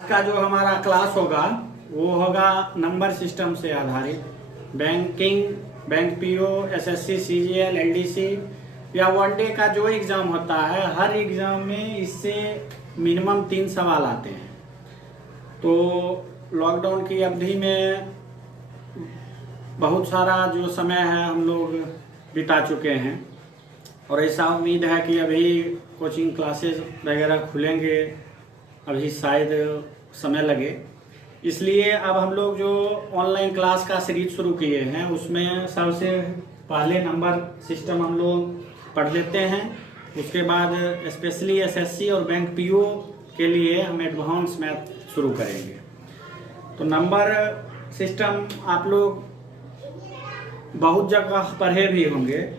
का जो हमारा क्लास होगा वो होगा नंबर सिस्टम से आधारित। Banking, bank PO, SSC, CGL, LDC या वनडे का जो एग्ज़ाम होता है, हर एग्ज़ाम में इससे मिनिमम 3 सवाल आते हैं। तो लॉकडाउन की अवधि में बहुत सारा जो समय है हम लोग बिता चुके हैं और ऐसा उम्मीद है कि अभी कोचिंग क्लासेस वगैरह खुलेंगे, अभी शायद समय लगे। इसलिए अब हम लोग जो ऑनलाइन क्लास का सीरीज शुरू किए हैं उसमें सबसे पहले नंबर सिस्टम हम लोग पढ़ लेते हैं। उसके बाद स्पेशली एसएससी और बैंक पीओ के लिए हम एडवांस मैथ शुरू करेंगे। तो नंबर सिस्टम आप लोग बहुत जगह पढ़े भी होंगे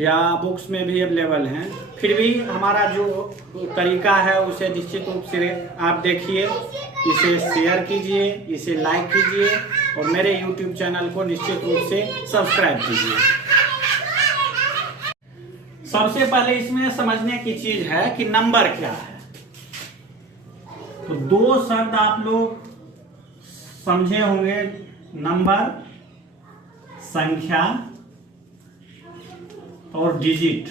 या बुक्स में भी अवेलेबल हैं, फिर भी हमारा जो तरीका है उसे निश्चित रूप से आप देखिए, इसे शेयर कीजिए, इसे लाइक कीजिए और मेरे YouTube चैनल को निश्चित रूप से सब्सक्राइब कीजिए। सबसे पहले इसमें समझने की चीज है कि नंबर क्या है। तो 2 शब्द आप लोग समझे होंगे, नंबर संख्या और डिजिट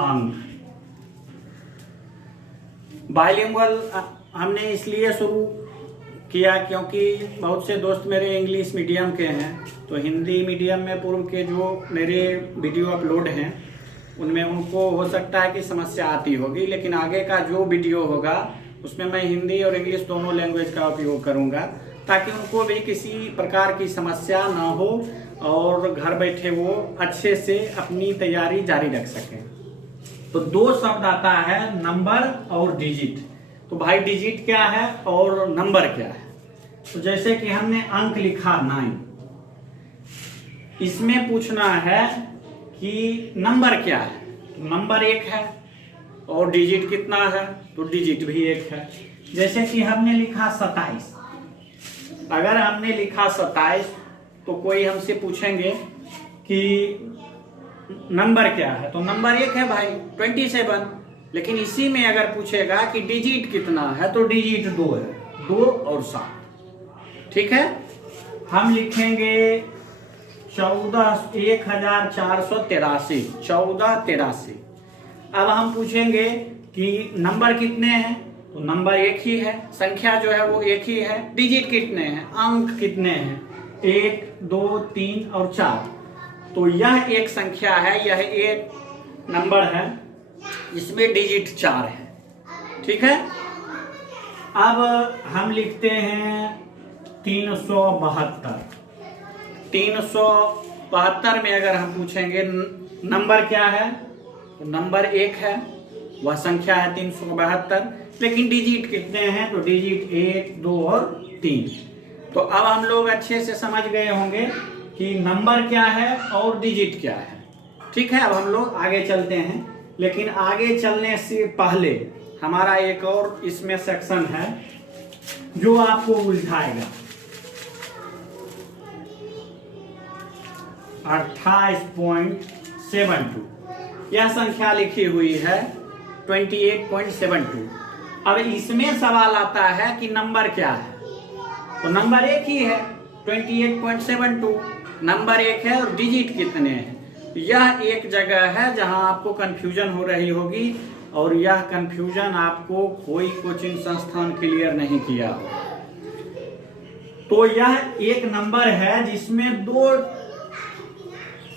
अंक। बाइलिंगुअल हमने इसलिए शुरू किया क्योंकि बहुत से दोस्त मेरे इंग्लिश मीडियम के हैं, तो हिंदी मीडियम में पूर्व के जो मेरे वीडियो अपलोड हैं उनमें उनको हो सकता है कि समस्या आती होगी, लेकिन आगे का जो वीडियो होगा उसमें मैं हिंदी और इंग्लिश दोनों लैंग्वेज का उपयोग करूंगा ताकि उनको भी किसी प्रकार की समस्या ना हो और घर बैठे वो अच्छे से अपनी तैयारी जारी रख सकें। तो 2 शब्द आता है, नंबर और डिजिट। तो भाई डिजिट क्या है और नंबर क्या है? तो जैसे कि हमने अंक लिखा 9, इसमें पूछना है कि नंबर क्या है। तो नंबर 1 है और डिजिट कितना है? तो डिजिट भी 1 है। जैसे कि हमने लिखा 27, अगर हमने लिखा 27 तो कोई हमसे पूछेंगे कि नंबर क्या है, तो नंबर 1 है भाई 27। लेकिन इसी में अगर पूछेगा कि डिजिट कितना है तो डिजिट 2 है, 2 और 7। ठीक है, हम लिखेंगे 14,483, 1483। अब हम पूछेंगे कि नंबर कितने हैं, तो नंबर 1 ही है, संख्या जो है वो 1 ही है। डिजिट कितने हैं, अंक कितने हैं, 1, 2, 3 और 4। तो यह एक संख्या है, यह एक नंबर है, इसमें डिजिट 4 है। ठीक है, अब हम लिखते हैं 372। 372 में अगर हम पूछेंगे नंबर क्या है, तो नंबर 1 है, वह संख्या है 372। लेकिन डिजिट कितने हैं, तो डिजिट 1, 2 और 3। तो अब हम लोग अच्छे से समझ गए होंगे कि नंबर क्या है और डिजिट क्या है। ठीक है, अब हम लोग आगे चलते हैं, लेकिन आगे चलने से पहले हमारा एक और इसमें सेक्शन है जो आपको उलझाएगा। 28.72 यह संख्या लिखी हुई है 28.72। अब इसमें सवाल आता है कि नंबर क्या है, तो नंबर 1 ही है 28.72, नंबर 1 है और डिजिट कितने हैं। यह एक जगह है जहां आपको कंफ्यूजन हो रही होगी और यह कंफ्यूजन आपको कोई कोचिंग संस्थान क्लियर नहीं किया हो। तो यह एक नंबर है जिसमें 2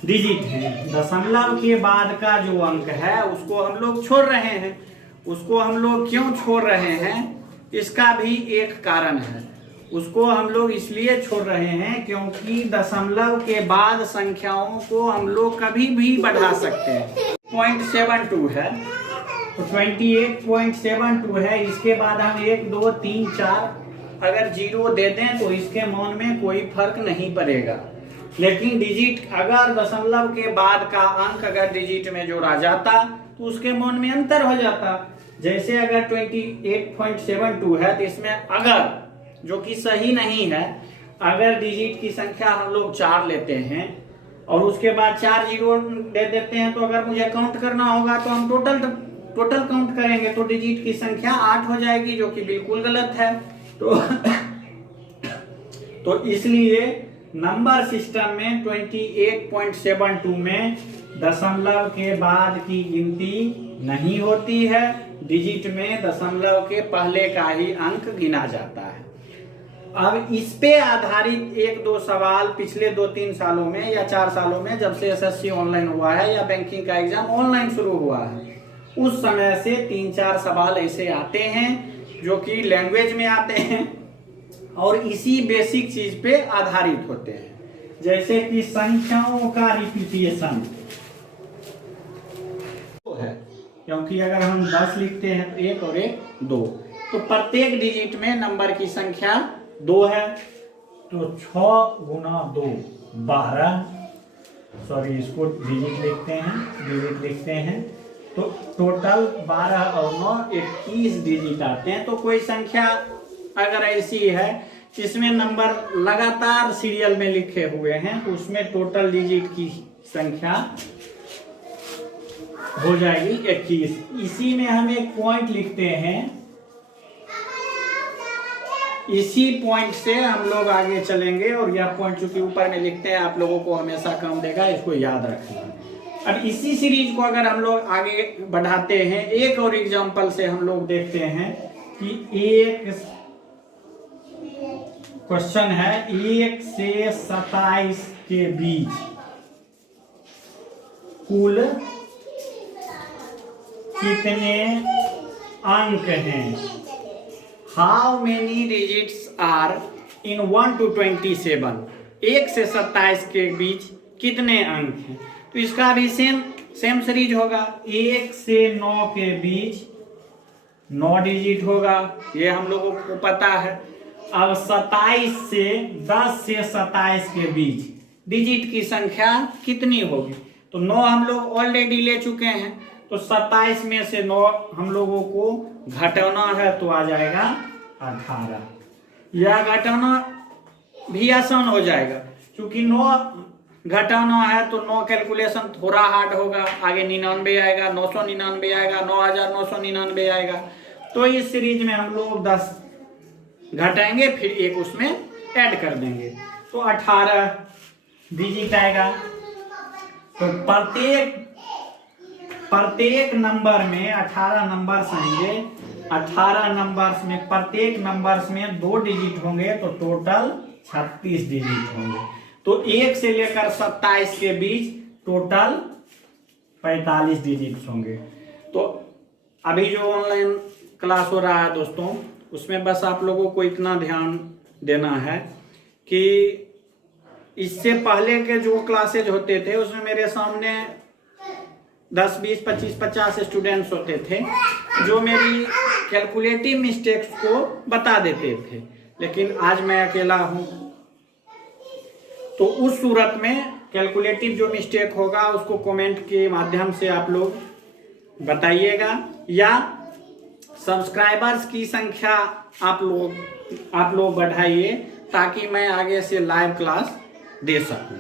डिजिट हैं, दशमलव के बाद का जो अंक है उसको हम लोग छोड़ रहे हैं। उसको हम लोग क्यों छोड़ रहे हैं, इसका भी एक कारण है। उसको हम लोग इसलिए छोड़ रहे हैं क्योंकि दशमलव के बाद संख्याओं को हम लोग कभी भी बढ़ा सकते हैं। 0.72 है तो 28.72 है, इसके बाद हम 1, 2, 3, 4 अगर 0 दे दें तो इसके मान में कोई फर्क नहीं पड़ेगा। लेकिन डिजिट अगर दशमलव के बाद का अंक अगर डिजिट में जोड़ा जाता तो उसके मान में अंतर हो जाता। जैसे अगर 28.72 है तो इसमें अगर, जो कि सही नहीं है, अगर डिजिट की संख्या हम लोग 4 लेते हैं और उसके बाद 4 0 दे देते हैं, तो अगर मुझे काउंट करना होगा तो हम टोटल टोटल काउंट करेंगे तो डिजिट की संख्या 8 हो जाएगी, जो कि बिल्कुल गलत है। तो इसलिए नंबर सिस्टम में 28.72 में दशमलव के बाद की गिनती नहीं होती है। डिजिट में दशमलव के पहले का ही अंक गिना जाता है। अब इस पे आधारित एक दो सवाल पिछले 2-3 सालों में या 4 सालों में, जब से एसएससी ऑनलाइन हुआ है या बैंकिंग का एग्जाम ऑनलाइन शुरू हुआ है, उस समय से 3-4 सवाल ऐसे आते हैं जो कि लैंग्वेज में आते हैं और इसी बेसिक चीज पे आधारित होते हैं। जैसे कि संख्याओं का रिपीटिशन है, क्योंकि अगर हम 10 लिखते हैं तो 1 और 1 2, तो प्रत्येक डिजिट में नंबर की संख्या 2 है। तो 6 गुना 2 12, सॉरी इसको डिजिट लिखते हैं तो टोटल 12 और 9 21 डिजिट आते हैं। तो कोई संख्या अगर ऐसी है जिसमें नंबर लगातार सीरियल में लिखे हुए हैं तो उसमें टोटल डिजिट की संख्या हो जाएगी 21। इसी में हम एक पॉइंट लिखते हैं, इसी पॉइंट से हम लोग आगे चलेंगे और यह पॉइंट चूंकि ऊपर में लिखते हैं आप लोगों को हमेशा काम देगा, इसको याद रखना। अब इसी सीरीज को अगर हम लोग आगे बढ़ाते हैं, एक और एग्जांपल से हम लोग देखते हैं कि एक क्वेश्चन है 1 से 27 के बीच कुल कितने अंक हैं? How many digits are in 1 to 27? 1 से 27 के बीच कितने अंक हैं? तो इसका भी सेम सीरीज होगा। 1 से 9 के बीच 9 डिजिट होगा, ये हम लोगों को पता है। अब 27 से 10 से 27 के बीच डिजिट की संख्या कितनी होगी? तो 9 हम लोग ऑलरेडी ले चुके हैं, तो 27 में से 9 हम लोगों को घटाना है तो आ जाएगा 18। यह घटाना भी आसान हो जाएगा, क्योंकि 9 घटाना है तो 9 कैलकुलेशन थोड़ा हार्ड होगा। आगे 99 आएगा, 999 आएगा, 9999 आएगा। तो इस सीरीज में हम लोग 10 घटाएंगे, फिर एक उसमें ऐड कर देंगे तो 18 डिजिट आएगा। तो प्रत्येक नंबर में 18 नंबर्स आएंगे। 18 नंबर्स में प्रत्येक नंबर्स में 2 डिजिट होंगे, तो टोटल 36 डिजिट होंगे। तो 1 से लेकर 27 के बीच टोटल 45 डिजिट होंगे। तो अभी जो ऑनलाइन क्लास हो रहा है दोस्तों, उसमें बस आप लोगों को इतना ध्यान देना है कि इससे पहले के जो क्लासेज होते थे उसमें मेरे सामने 10, 20, 25, 50 स्टूडेंट्स होते थे जो मेरी कैलकुलेटिव मिस्टेक्स को बता देते थे, लेकिन आज मैं अकेला हूं। तो उस सूरत में कैलकुलेटिव जो मिस्टेक होगा उसको कमेंट के माध्यम से आप लोग बताइएगा, या सब्सक्राइबर्स की संख्या आप लोग बढ़ाइए ताकि मैं आगे से लाइव क्लास दे सकूं।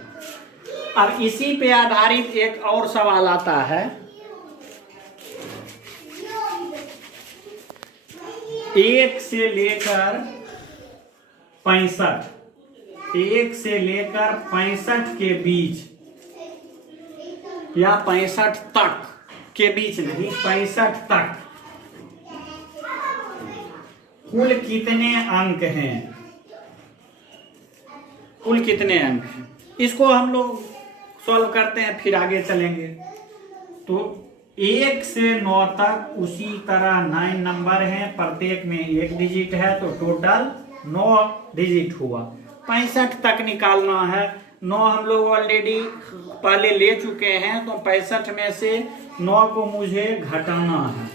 अब इसी पे आधारित एक और सवाल आता है, 1 से लेकर 65, 1 से लेकर 65 के बीच या 65 तक के बीच नहीं, 65 तक कुल कितने अंक हैं? कुल कितने अंक हैं, इसको हम लोग सॉल्व करते हैं, फिर आगे चलेंगे। तो 1 से 9 तक उसी तरह 9 नंबर हैं, प्रत्येक में 1 डिजिट है, तो टोटल 9 डिजिट हुआ। 65 तक निकालना है। 9 हम लोग ऑलरेडी पहले ले चुके हैं, तो 65 में से 9 को मुझे घटाना है।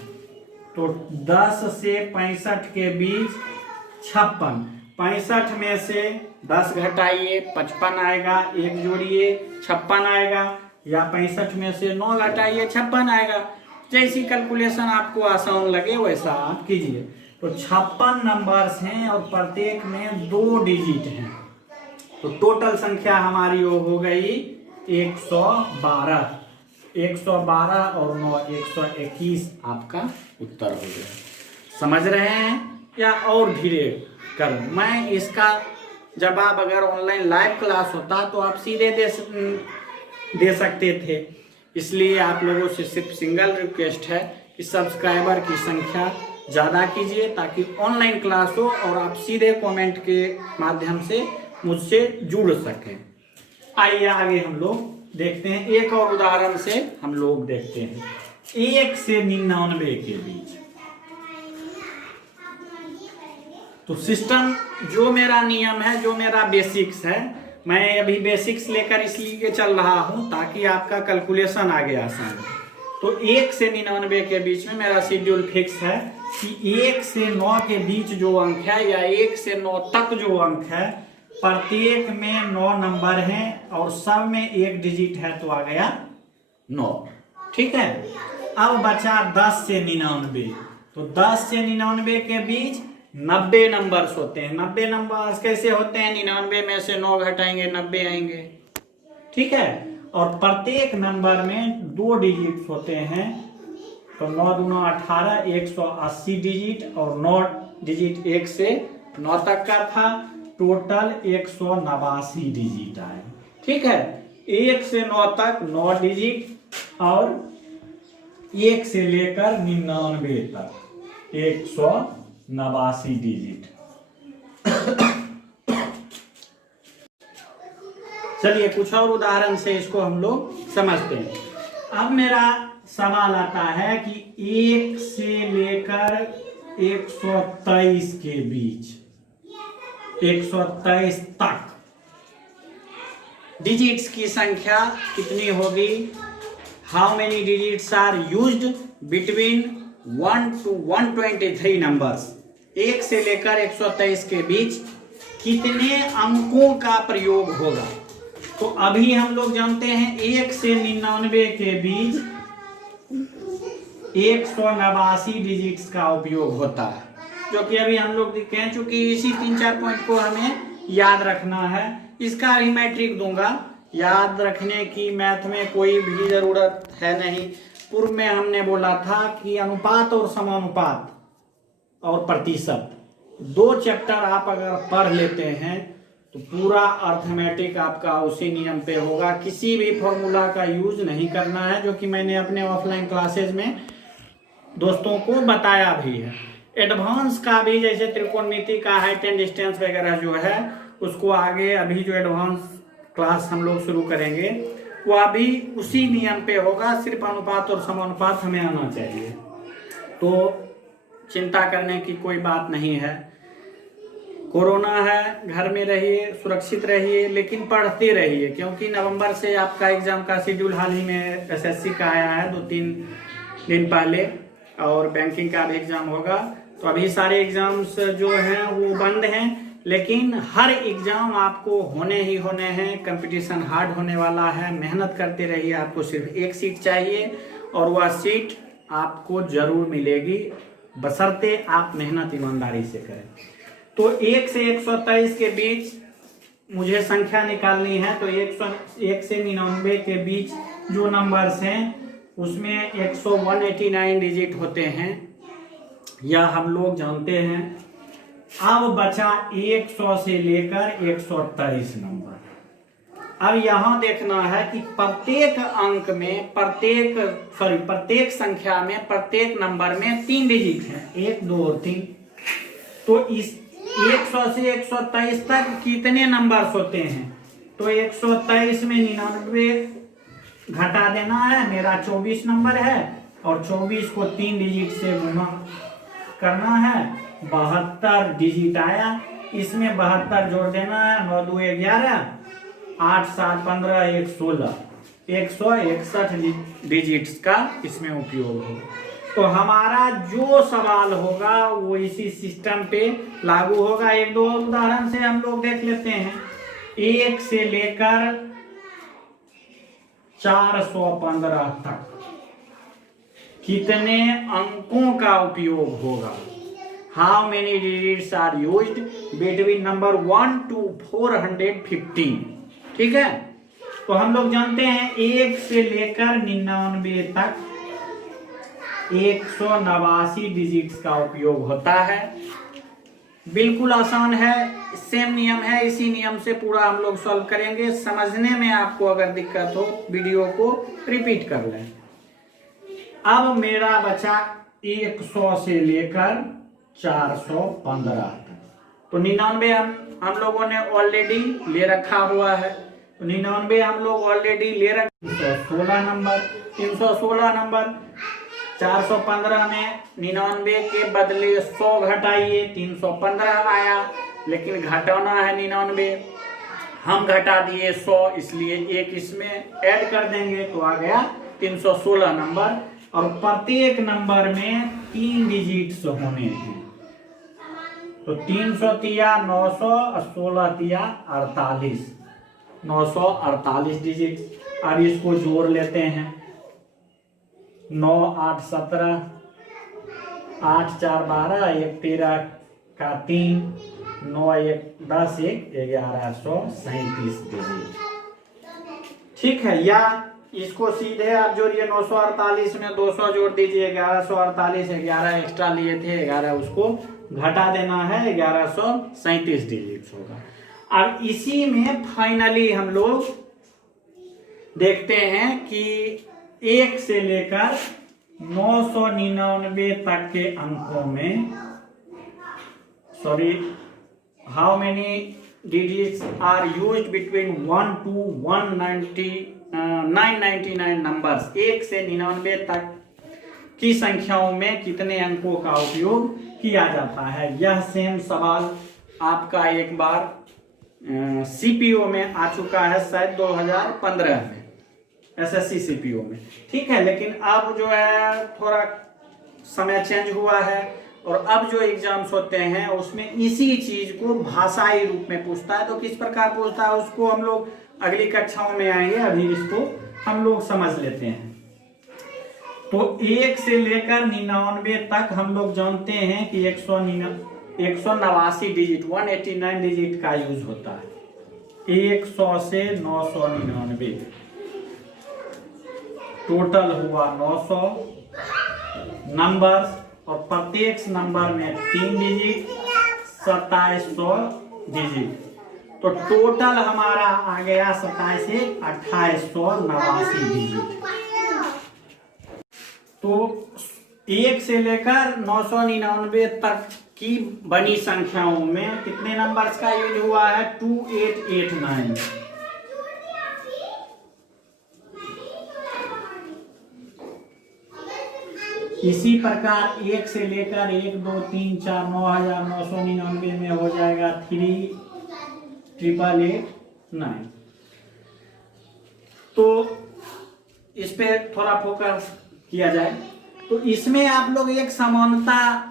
तो 10 से 65 के बीच 56, 65 में से 10 घटाइए 55 आएगा, 1 जोड़िए 56 आएगा, या 65 में से 9 घटाइए 56 आएगा। जैसी कैलकुलेशन आपको आसान लगे वैसा आप कीजिए। तो 56 नंबर्स हैं और प्रत्येक में 2 डिजिट हैं, तो टोटल संख्या हमारी वो हो गई 112। 112 और 9 121 आपका उत्तर हो गया। समझ रहे हैं या और धीरे कर? मैं इसका जवाब अगर ऑनलाइन लाइव क्लास होता तो आप सीधे दे सकते थे। इसलिए आप लोगों से सिर्फ सिंगल रिक्वेस्ट है कि सब्सक्राइबर की संख्या ज़्यादा कीजिए ताकि ऑनलाइन क्लास हो और आप सीधे कमेंट के माध्यम से मुझसे जुड़ सकें। आइए आगे हम लोग देखते हैं, एक और उदाहरण से हम लोग देखते हैं। 1 से 99 के बीच तो सिस्टम जो मेरा नियम है, जो मेरा बेसिक्स है, मैं अभी बेसिक्स लेकर इसलिए चल रहा हूं ताकि आपका कैलकुलेशन आगे आसान हो। तो 1 से 99 के बीच में मेरा शेड्यूल फिक्स है कि 1 से 9 के बीच जो अंक है या 1 से 9 तक जो अंक है, प्रत्येक में 9 नंबर हैं और सब में 1 डिजिट है तो आ गया 9। ठीक है। अब बचा 10 से 99। तो 10 से 99 के बीच 90 नंबर्स होते हैं। 90 नंबर्स कैसे होते हैं? 99 में से 9 घटाएंगे 90 आएंगे। ठीक है। और प्रत्येक नंबर में 2 डिजिट होते हैं। तो 9 दूना 18, 180 डिजिट और 9 डिजिट 1 से 9 तक का था। टोटल 189 डिजिट आए। ठीक है। 1 से 9 तक 9 डिजिट और 1 से लेकर 99 तक 189 डिजिट। चलिए कुछ और उदाहरण से इसको हम लोग समझते हैं। अब मेरा सवाल आता है कि 1 से लेकर 123 के बीच, 123 तक डिजिट्स की संख्या कितनी होगी? How many digits are used between 1 to 123 numbers. 1 से लेकर 123 के बीच कितने अंकों का प्रयोग होगा? तो अभी हम लोग जानते हैं 1 से 99 के बीच 189 डिजिट्स का उपयोग होता है, जो कि अभी हम लोग कह चुके। इसी 3-4 पॉइंट को हमें याद रखना है। इसका भी मैं ट्रिक दूंगा। याद रखने की मैथ में कोई भी जरूरत है नहीं। पूर्व में हमने बोला था कि अनुपात और समानुपात और प्रतिशत 2 चैप्टर आप अगर पढ़ लेते हैं तो पूरा अर्थमेटिक आपका उसी नियम पे होगा। किसी भी फॉर्मूला का यूज नहीं करना है, जो कि मैंने अपने ऑफलाइन क्लासेज में दोस्तों को बताया भी है। एडवांस का भी, जैसे त्रिकोणमिति का, हाइट एंड डिस्टेंस वगैरह जो है, उसको आगे अभी जो एडवांस क्लास हम लोग शुरू करेंगे वो अभी उसी नियम पे होगा। सिर्फ अनुपात और समानुपात हमें आना चाहिए, तो चिंता करने की कोई बात नहीं है। कोरोना है, घर में रहिए, सुरक्षित रहिए, लेकिन पढ़ते रहिए, क्योंकि नवंबर से आपका एग्जाम का शेड्यूल हाल ही में एसएससी का आया है 2-3 दिन पहले, और बैंकिंग का भी एग्जाम होगा। तो अभी सारे एग्जाम्स जो हैं वो बंद हैं, लेकिन हर एग्जाम आपको होने ही होने हैं। कंपटीशन हार्ड होने वाला है। मेहनत करते रहिए। आपको सिर्फ 1 सीट चाहिए और वह सीट आपको जरूर मिलेगी, बशर्ते आप मेहनत ईमानदारी से करें। तो 1 से 123 के बीच मुझे संख्या निकालनी है। तो 1 से 99 के बीच जो नंबर्स हैं उसमें 189 डिजिट होते हैं, यह हम लोग जानते हैं। अब बचा 100 से लेकर 123 नंबर। अब यहां देखना है कि प्रत्येक अंक में, प्रत्येक संख्या में, प्रत्येक नंबर में 3 डिजिट हैं, 1, 2 और 3। तो इस 100 से 123 तक कितने नंबर्स होते हैं? तो 123 में 99 घटा देना है, मेरा 24 नंबर है, और 24 को 3 डिजिट से गुना करना है, 72 डिजिट आया। इसमें 72 जोड़ देना है, 9 2 11, 8 7 15, 1 16, 161 डिजिट्स का इसमें उपयोग हो। तो हमारा जो सवाल होगा वो इसी सिस्टम पे लागू होगा। 1-2 उदाहरण से हम लोग देख लेते हैं। 1 से लेकर 415 तक कितने अंकों का उपयोग होगा? How many digits are used between number 1 to 415? ठीक है। तो हम लोग जानते हैं 1 से लेकर 99 तक 189 डिजिट्स का उपयोग होता है। बिल्कुल आसान है, सेम नियम है, इसी नियम से पूरा हम लोग सॉल्व करेंगे। समझने में आपको अगर दिक्कत हो वीडियो को रिपीट कर लें। अब मेरा बचा 100 से लेकर 415 तक। तो 99 हम लोगों ने ऑलरेडी ले रखा हुआ है, तो 99 हम लोग ऑलरेडी ले रखे। 316 नंबर 415 में 99 के बदले 100 घटाइए, 315 आया, लेकिन घटाना है 99, हम घटा दिए 100, इसलिए एक इसमें ऐड कर देंगे तो आ गया 316 नंबर। और प्रत्येक नंबर में 3 डिजिट्स होने हैं, तो 300 तिया 900 और 16 तिया 48, 948 डिजिट। अब इसको जोड़ लेते हैं, 9 8 17, 8 4 12, 1 13 का 3, 9 1 10, 1 1137 डिजिट। ठीक है, या इसको सीधे आप जोड़िए, 948 में 200 जोड़ दीजिए, 1148, 11 एक्स्ट्रा लिए थे, 11 उसको घटा देना है, 1137 डिजिट होगा। अब इसी में फाइनली हम लोग देखते हैं कि 1 से लेकर 999 तक के अंकों में, how many digits are used between 1 to 999 numbers. 1 से 99 तक की संख्याओं में कितने अंकों का उपयोग किया जाता है। यह सेम सवाल आपका एक बार सीपीओ में आ चुका है, शायद 2015 में, एसएससी सीपीओ में। ठीक है, लेकिन अब जो है थोड़ा समय चेंज हुआ है, और अब जो एग्जाम्स होते हैं उसमें इसी चीज को भाषाई रूप में पूछता है। तो किस प्रकार पूछता है उसको हम लोग अगली कक्षाओं में आएंगे, अभी इसको हम लोग समझ लेते हैं। तो 1 से लेकर 99 तक हम लोग जानते हैं कि 189 डिजिट, 189 डिजिट का यूज होता है। 100 से 999 टोटल हुआ 900 नंबर्स, और प्रत्येक नंबर में 3 डिजिट, 2700 डिजिट। तो टोटल हमारा आ गया 27 से 2889 डिजिट। तो 1 से लेकर 999 तक की बनी संख्याओं में कितने नंबर्स का यूज हुआ है, 2889। इसी प्रकार 1 से लेकर 1 2 3 4 9999 में हो जाएगा 38889। तो इस पे थोड़ा फोकस किया जाए, तो इसमें आप लोग एक समानता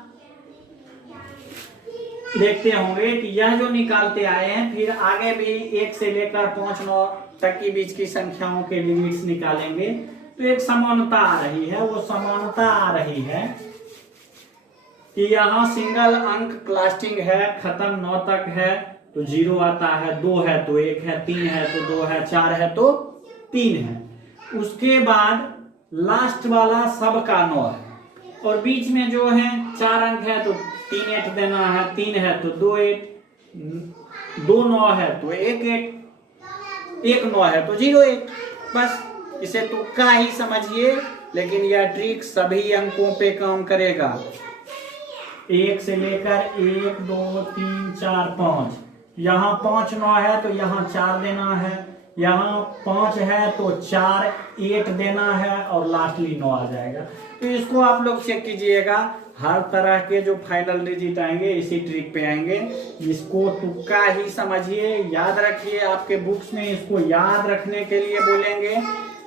देखते होंगे कि यह जो निकालते आए हैं, फिर आगे भी 1 से लेकर 5 9 तक के बीच की संख्याओं के लिमिट्स निकालेंगे, तो एक समानता आ रही है। वो समानता आ रही है कि यहाँ सिंगल अंक क्लास्टिंग है, खत्म 9 तक है तो 0 आता है, 2 है तो 1 है, 3 है तो 2 है, 4 है तो 3 है। उसके बाद लास्ट वाला सबका 9 है, और बीच में जो है 4 अंक है तो 3 8 देना है, 3 है तो 2 8, 2 9 है तो 1 8, 1 9 है तो 0 1। बस इसे तुक्का ही समझिए, लेकिन यह ट्रिक सभी अंकों पे काम करेगा। 1 से लेकर 1 2 3 4 5, यहाँ 5 9 है तो यहाँ 4 देना है, यहाँ 5 है तो 4 8 देना है, और लास्टली 9 आ जाएगा। तो इसको आप लोग चेक कीजिएगा, हर तरह के जो फाइनल डिजिट आएंगे इसी ट्रिक पे आएंगे। इसको तुक्का ही समझिए, याद रखिए, आपके बुक्स में इसको याद रखने के लिए बोलेंगे,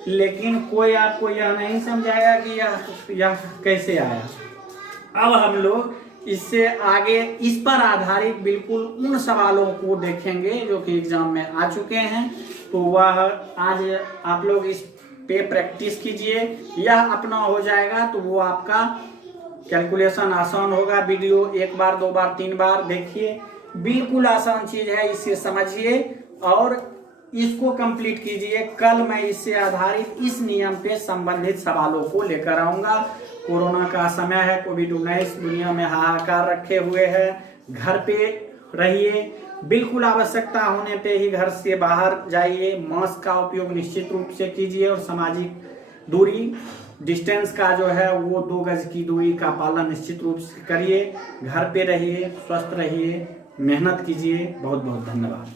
लेकिन कोई आपको यह नहीं समझाएगा कि यह कैसे आया। अब हम लोग इससे आगे इस पर आधारित बिल्कुल उन सवालों को देखेंगे जो कि एग्जाम में आ चुके हैं, तो वह आज आप लोग इस पे प्रैक्टिस कीजिए। यह अपना हो जाएगा तो वो आपका कैलकुलेशन आसान होगा। वीडियो 1 बार 2 बार 3 बार देखिए, बिल्कुल आसान चीज है, इसे समझिए और इसको कंप्लीट कीजिए। कल मैं इससे आधारित इस नियम पे संबंधित सवालों को लेकर आऊंगा। कोरोना का समय है, कोविड-19 दुनिया में हाहाकार रखे हुए है। घर पे रहिए, बिल्कुल आवश्यकता होने पे ही घर से बाहर जाइए। मास्क का उपयोग निश्चित रूप से कीजिए और सामाजिक दूरी, डिस्टेंस का जो है वो 2 गज की दूरी का पालन निश्चित रूप से करिए। घर पे रहिए, स्वस्थ रहिए, मेहनत कीजिए। बहुत बहुत धन्यवाद।